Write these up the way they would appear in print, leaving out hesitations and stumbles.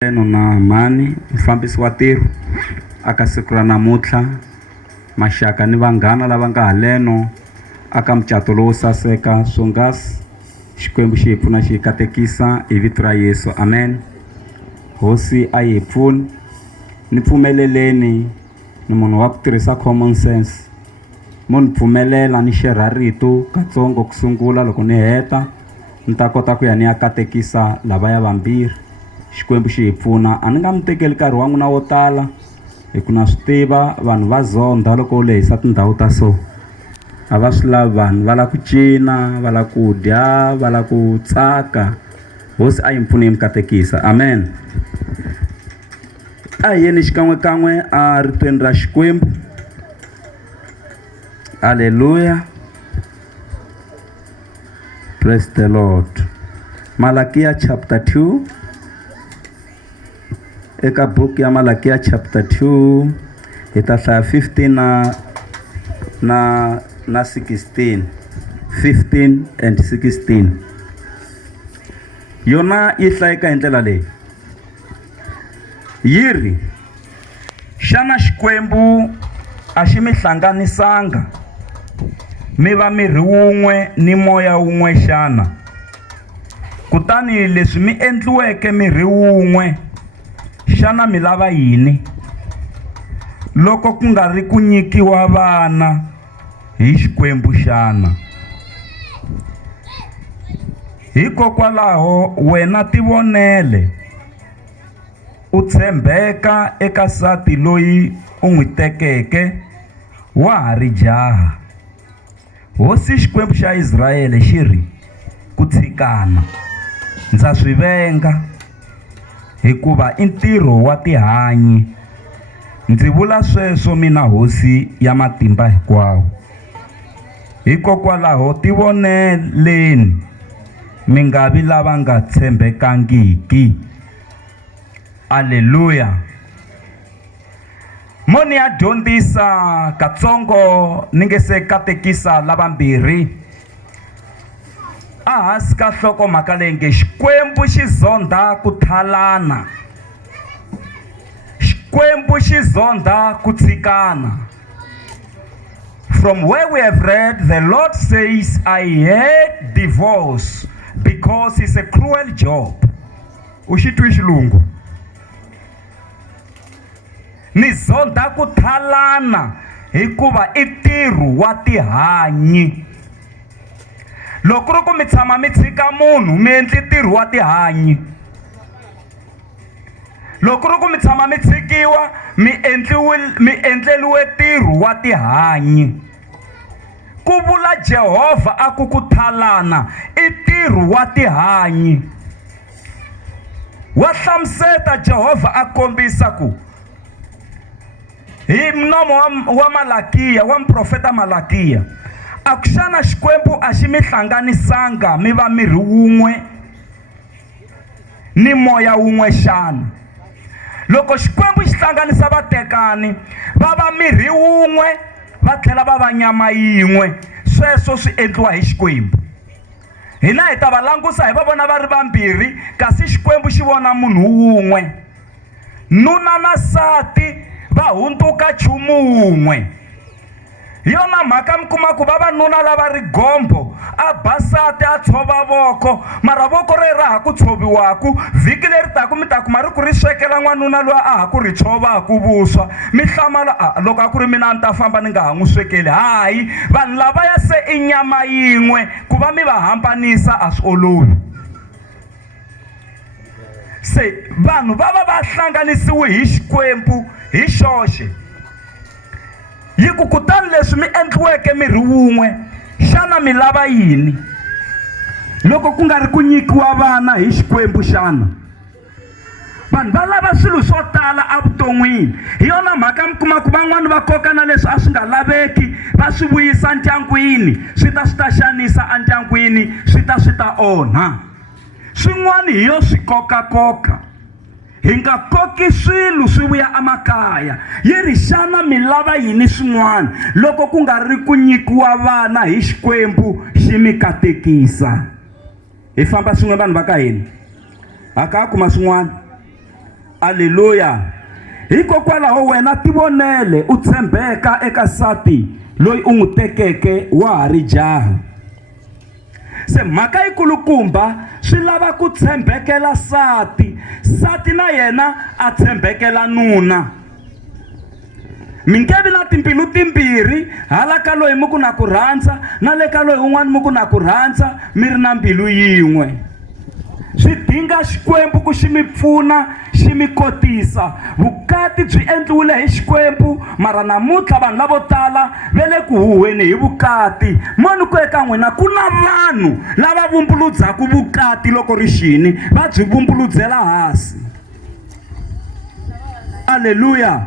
Na mani mfambisi wa tirho aka siku ra namuntlha maxaka ni vanghana lava nga haleno aka mucato lowo saseka swonghasi Xikwembu xi hi pfuna xi hi katekisa hi vito ra Yesu, amen. Hosi a hi pfuni, ni pfumeleleni ni munhu wa ku tirhisa common sense, mo ni pfumelela ni xerha rito katsongo ku sungula. Loko ni heta ni ta kota ku ya ni ya katekisa lavaya vambirhi. Xikwembu xi hi pfuna. A ni nga mi tekeli nkarhi wa n'wina wo tala hi ku na swi tiva vanhu va Zonda loko u lehisa tindhawu ta so a va swi lavi vanhu va lava ku cina, va lava ku dya, va lava ku tsaka. Hosi a yi mi pfuni hi mi katekisa, amen. A hi yeni xikan'wekan'we a ritweni ra Xikwembu. Haleluya, praise the Lord. Malakiya chapter 2. Eka book ya Malakiya chapter 2 hi ta hlaya 15 na 16, 15 and 16. Yona yi hlayeka hi ndlela leyi, yiri xana Xikwembu a xi mi hlanganisanga mi va miri wun'we ni moya wun'we xana? Kutani leswi mi endliweke miri wun'we xana mi lava yini loko ku nga ri ku nyikiwa vana hi Xikwembu xana? Hikokwalaho wena tivonele u tshembeka eka nsati loyi u n'wi tekeke wa ha ri jaha. Hosi Xikwembu xa Israyele xi ri ku Tshikana ndza swi venga hikuva i ntirho wa tihanyi. Ndzi vula sweswo mina hosi ya matimba hinkwawo. Hikokwalaho tivoneleni mi nga vi lava nga tshembekangiki. Aleluya. Mo ni ya dyondzisa katsongo ni nge se katekisa lavambirhi a hansi ka nhlokomhaka leyi nge Xikwembu xi zonda ku thalana, Xikwembu xi zonda ku tshikana. From where we have read, the Lord says, I hate divorce because it's a cruel job. U xi twi xilungu? Ni zonda ku thalana hikuva i ntirho wa tihanyi. Loko ri ku mi tshama mi tshika munhu mi endli ntirho wa tihanyi. Loko ri ku mi tshama mi tshikiwa mi endleliwe ntirho wa tihanyi. Ku vula Jehovha a ku thalana i ntirho wa tihanyi. Wa hlamuseta Jehovha a kombisa ku hi mnomo wa Malakiya, wa mprofeta Malakiya, a ku xana Xikwembu a xi mi hlanganisanga mi va miri wun'we ni moya wun'we xana? Loko Xikwembu xi hlanganisa vatekani va va miri wun'we va tlhela va va nyama yin'we, sweswo swi endliwa hi Xikwembu. Hina hi ta va langusa hi va vona va ri vambirhi kasi Xikwembu xi vona munhu wun'we. Nuna na nsati va hunduka nchumu wun'we. Hi yona mhaka mi kuma ku vavanuna lava ri gombo a basati a tshova voko, mara voko ri raha ku tshoviwaku vhiki leri taku mi ta kuma ri ku ri swekela n'wanuna loyi a ha ku ri tshovaku vuswa. Mi hlamala loko a ku ri mina ni ta famba ni nga ha n'wi swekeli. Hayi, vanhu lavaya se i nyama yin'we, ku va mi va hambanisa a swi olovi. Se vanhu va va va hlanganisiwe hi Xikwembu hi xoxe. Yi ku kutani leswi mi endliweke miri wun'we xana mi lava yini loko ku nga ri ku nyikiwa vana hi Xikwembu xana? Vanhu va lava swilo swo tala evuton'wini. Hi yona mhaka mi kuma ku van'wani va koka na leswi a swi nga laveki va swi vuyisa ndyangwini, swi ta xanisa endyangwini, swi ta onha. Swin'wana hi yo swi koka. Hi nga koki swilo swi vuya emakaya. Yi ri xana mi lava yini swin'wana loko ku nga ri ku nyikiwa vana hi Xikwembu xi mi katekisa? Hi famba swin'we vanhu va ka hina. Aka kuma swin'wana. Haleluya. Hikokwalaho wena tivonele u tshembeka eka nsati loyi u n'wi tekeke wa ha ri jaha. Se mhaka yikulukumba swi lava ku tshembekela nsati na yena a tshembekela nuna. Mi nge vi na timbilu timbirhi, hala ka loyi mi ku na ku rhandza na le ka loyi un'wana mi ku na ku rhandza mi ri na mbilu yin'we. Swi dinga Xikwembu ku xi mi pfuna xi mi kotisa. Vukati byi endliwile hi Xikwembu, mara namuntlha vanhu lavo tala ve le ku huhweni hi vukati. Moni ku eka n'wina ku na vanhu lava vumbuludzaka vukati loko ri xini va byi vumbuludzela hansi. Haleluya.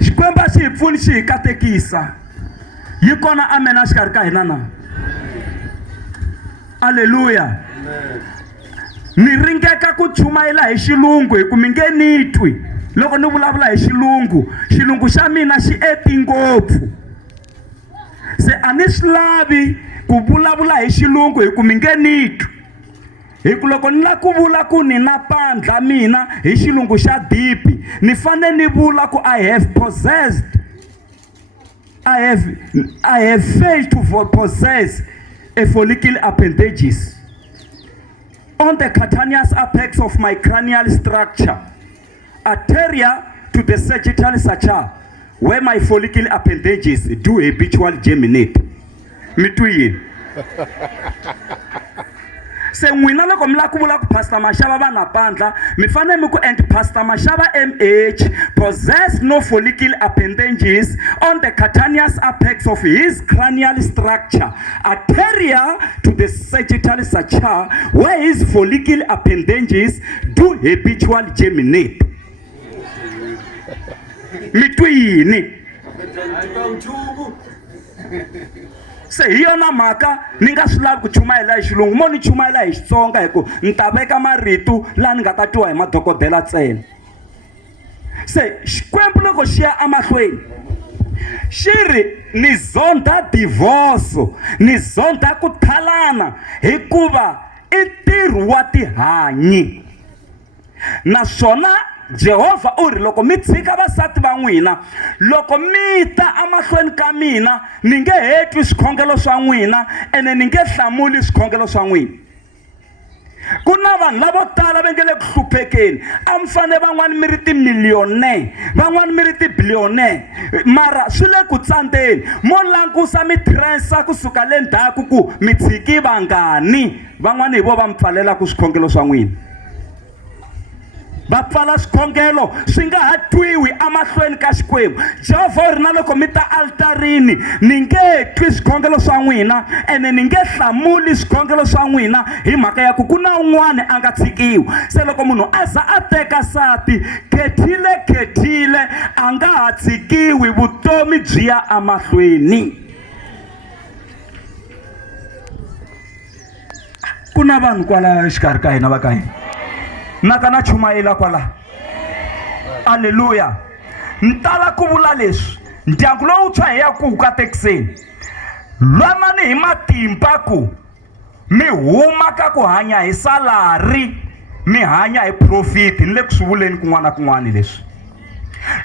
Xikwembu a xi hi pfuni xi hi katekisa. Yi kona amen exikarhi ka hina na? Haleluya. Ni ringeka ku chumayela hi xilungu hi ku mi nge ni twi loko ni vulavula hi xilungu xa mina xi eti ngopfu. Se a ni swi lavi ku vulavula hi xilungu hi ku mi nge ni twi. Hi ku loko ni la ku vula ku ni na pandla mina hi xilungu xa dipi, ni fane ni vula ku I have failed to possess a follicle appendages on the cutaneous apex of my cranial structure, anterior to the sagittal suture, where my follicle appendages do habitually germinate. Mi twi? Se n'wina loko mi la ku vula ku Pastor Mashava va na pandla, mi fanele mi ku and Pastor Mashava MH possess no follicle appendages on the cutaneous apex of his cranial structure, anterior to the sagittal suture, where his follicle appendages do habitually germinate. Mi twi yini? Se hi yona mhaka ni nga swi lavi ku chumayela hi xilungu, mo ni chumayela hi Xitsonga hi ku ni ta veka marito laha ni nga ta twiwa hi madokodela ntsena. Se Xikwembu loko xi ya emahlweni xi ri ni zonda divorce, ni zonda ku thalana hikuva i ntirho wa tihanyi. Naswona Jehovha u ri loko mi tshika vasati va n'wina, loko mi ta emahlweni ka mina ni nge hetwi swikhongelo swa n'wina ene ni nge hlamuli swikhongelo swa n'wina. Ku na vanhu lavo tala va nge le ku hluphekeni, a mi fane van'wani mi ri timiliyone, van'wani mi ri tibiliyone, mara swi le ku tsandzeni. Mo langusa mi trensa kusuka le ndzhaku ku mi tshiki vangani, van'wani hi vo va mi pfalelaka swikhongelo swa n'wina. Va pfala swikhongelo swi nga ha twiwi emahlweni ka Xikwembu. Jehovha u ri na loko mi ta altarini ni nge twi swikhongelo swa n'wina ene ni nge hlamuli swikhongelo swa n'wina hi mhaka ya ku ku na un'wana a nga tshikiwi. Se loko munhu a za a teka nsati khethile a nga ha tshikiwi, vutomi byi ya emahlweni. Ku na vanhu kwala exikarhi ka hina va ka hina naka na chumayela kwala. Haleluya. Ntala ku vula leswi, ndyangu lowu tshwa hi ya ku katekiseni, lwanani hi matimba ku mi huma ka ku hanya hi salari mi hanya hi profit. Ni le ku swi vuleni kun'wana na kun'wana leswi.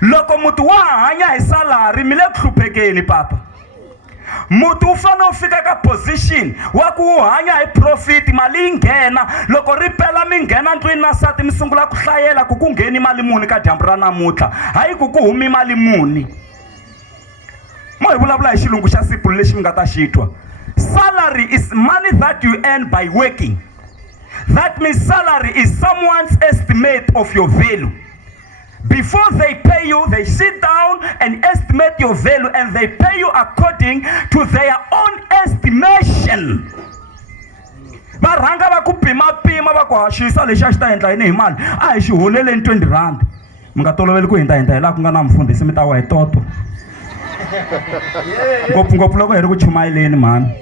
Loko muti wa hanya hi salari mi le ku hluphekeni papa. Muti u fane u fika ka position wa ku hanya hi profit, mali yi nghena. Loko ri pela mi nghena ndlwini na nsati mi sungula ku hlayela ku ku ngheni mali muni ka dyambu ra namuntlha, hayi ku ku humi mali muni. Mo hi vulavula hi xilungu xa simple lexi mi nga ta xi twa. Salary is money that you earn by working. That means salary is someone's estimate of your value. Before they pay you, they sit down and estimate your value, and they pay you according to their own estimation. Va rhanga va ku pima va ku haxisa lexi a xi ta endla yini hi mali, a hi xi holeleni 20 rand. Mi nga toloveli ku hinta hi laha ku nga na mufundhisi mi ta wa hi toto ngopfungopfu loko hi ri ku chumayeleni mhani,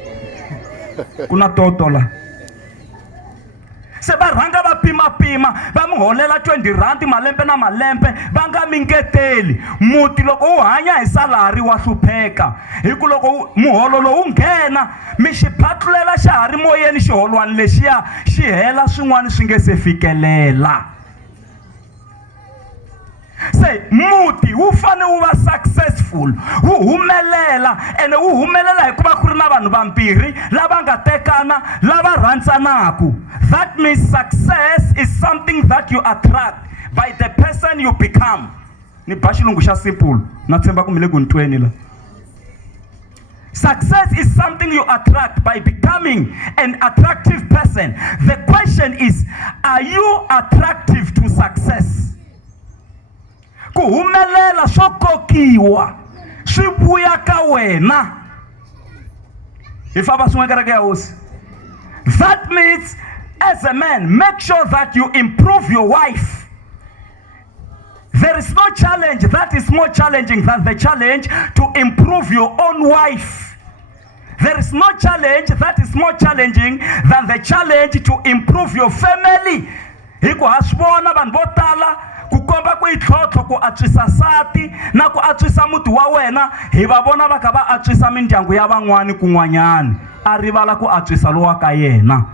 ku na toto la. Se va rhanga va pima va mi holela 20 rand malembe na malembe, va nga mi ngeteli. Muti loko u hanya hi salari wa hlupheka, hi ku loko muholo lowu nghena mi xi phatlulela xa ha ri moyeni xiholwani lexiya xi hela swin'wana swi nge se fikelela. se muti wu fane wu va successful, wu humelela, ene wu humelela hikuva ku ri na vanhu vambirhi lava nga tekana lava rhandzanaku. That means success is something that you attract by the person you become. Ni ba xilungu xa simple, na tshemba ku mi le ku ntweni la. Success is something you attract by becoming an attractive person. The question is, are you attractive to success? Ku humelela swo kokiwa swi vuya ka wena. Ifaba swin'we kereke ya hosi. That means, as a man, make sure that you improve your wife. There is no challenge that is more challenging than the challenge to improve your own wife. There is no challenge that is more challenging than the challenge to improve your family. Hiku haswona vanhu vo tala ku komba ku itlhotlho ku antswisa sati na ku antswisa muti wa wena, hi va vona va kha va antswisa mindyangu ya van'wani kun'wanyani, a rivala ku antswisa lowa ka yena.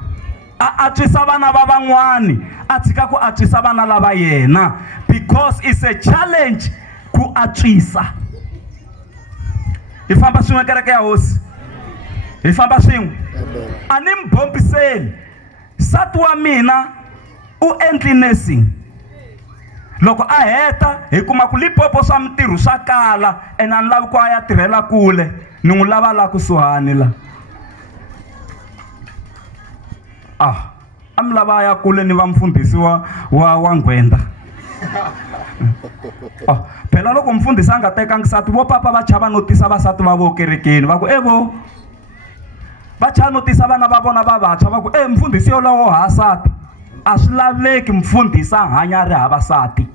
A antswisa vana va van'wani, a tshika ku antswisa vana lava yena, because it's a challenge ku antswisa. Hi famba swin'we kereke ya hosi. Hi famba swin'we. A ni mi bombiseli, sati wa mina u endli nursing. Loko a heta hi kuma ku Limpopo swa mitirho swa kala, ene a ni lavi ku a ya tirhela kule, ni n'wi lava la kusuhani la. A mi lava ya kule ni va mfundhisi wa Ngwenda. Phela loko mfundhisi a nga tekangi sati, vo papa va chava notisa vasati va vo kerekeni, va ku evo va chava notisa vana va vona va vantshwa, va ku mfundhisi yolowo ha sati. A swi laveki mfundhisi a hanya ri hava sati.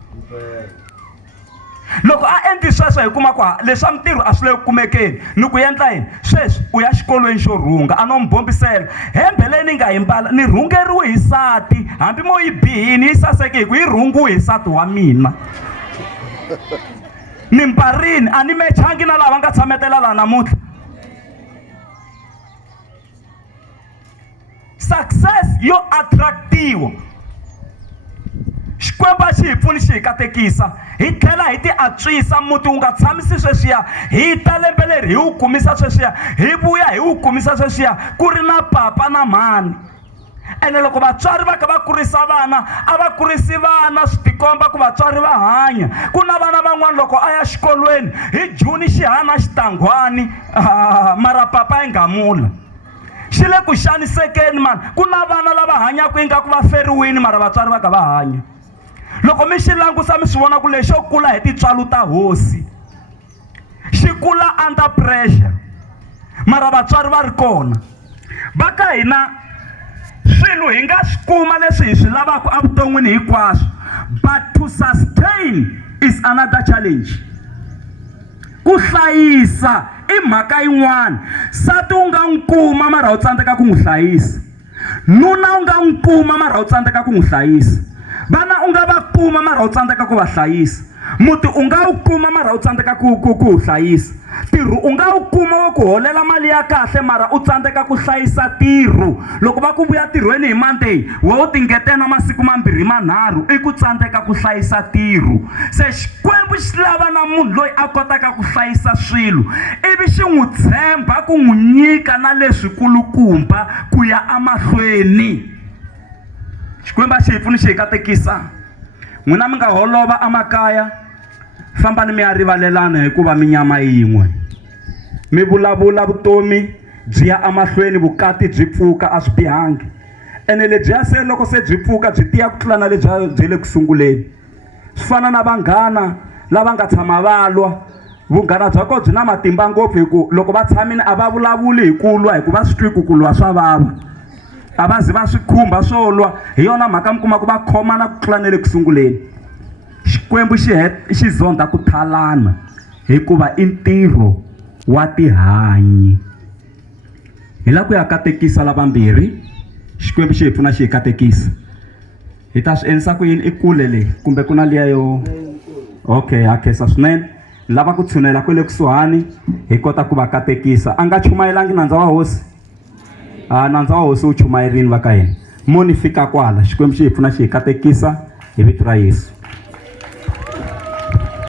Loko a endli sweswo hi kuma ku leswa mitirho a swi le ku kumekeni, ni ku endla yini sweswi u ya xikolweni xo rhunga. A no mi bombisela, hembe leyi ni nga yi mbala ni rhungeriwe hi sati, hambi mo yi bihini yi saseke hi ku yi rhungiwe hi sati wa mina. Ni mbarini, a ni mechangi na lava nga tshametela la namuntlha. Success yo attractiwa. Xikwembu xi hi pfuni xi hi katekisa, hi tlhela hi ti antswisa. Muti wu nga tshamisi sweswiya, hi ta lembe leri hi wu kumisa sweswiya, hi vuya hi wu kumisa sweswiya ku ri na papa na mhani. Ene loko vatswari va kha va kurisa vana, a va kurisi vana swi tikomba ku vatswari va hanya. Ku na vana van'wana loko a ya xikolweni hi Juni xi hana xitangwani, mara papa yi nga mula. Xi le ku xanisekeni mani. Ku na vana lava hanyaka ingaku va feriwini, mara vatswari va kha va hanya. Loko mi xi langusa mi swi vona ku lexo kula hi tintswalo ta hosi, xi kula under pressure, mara vatswari va ri kona. Va ka hina swilo hi nga swi kuma leswi hi swi lavaka evuton'wini hinkwaswo, but to sustain is another challenge. Ku hlayisa i mhaka yin'wana. Sati u nga n'wi kuma mara u tsandzeka ku n'wi hlayisa. Nuna u nga n'wi kuma mara u tsandzeka ku n'wi hlayisa. Vana u nga va kuma mara u tsandzeka ku va hlayisa. Muti u nga wu kuma mara u tsandzeka ku hlayisa. Tirho u nga wu kuma wo ku holela mali ya kahle mara u tsandzeka ku hlayisa tirho. Loko va ku vuya tirhweni hi Monday, wo ti ngetela masiku mambirhi manharhu, i ku tsandzeka ku hlayisa tirho. Se Xikwembu xi lava na munhu loyi a kotaka ku hlayisa swilo, ivi xi n'wi tshemba ku n'wi nyika na leswi kulukumba ku ya emahlweni. Xikwembu xi hi pfuni xi hi katekisa. N'wina mi nga holova emakaya, fambani mi ya rivalelana hikuva mi nyama yin'we. Mi vulavula vutomi byi ya emahlweni, vukati byi pfuka, a swi bihangi. Ene lebyiya se loko se byi pfuka byi tiya ku tlula na lebyiya byi le ku sunguleni. Swi fana na vanghana lava nga tshama va lwa. Vunghana bya kona byi na matimba ngopfu hi ku loko va tshamile a va vulavuli hi ku lwa, hi ku va swi twi ku lwa swa vava. A va zi va swi khumba swo lwa, hi yona mhaka mi kuma ku va khomana ku tlula na le ku sunguleni. Xikwembu xi zonda ku thalana hikuva i ntirho wa tihanyi. Hi la ku ya katekisa lavambirhi, Xikwembu xi hi pfuna xi hi katekisa. Hi ta swi endlisa ku yini? I kule leyi kumbe ku na liya yo? Okay, ha khensa swinene. Lava ku tshunela kwele kusuhani hi kota ku va katekisa. A nga chumayelangi nandza wa hosi? Nandza wa hosi wu chumayerini va ka hina. Mo ni fika kwala, Xikwembu xi hi pfuna xi hi katekisa hi vito ra Yesu.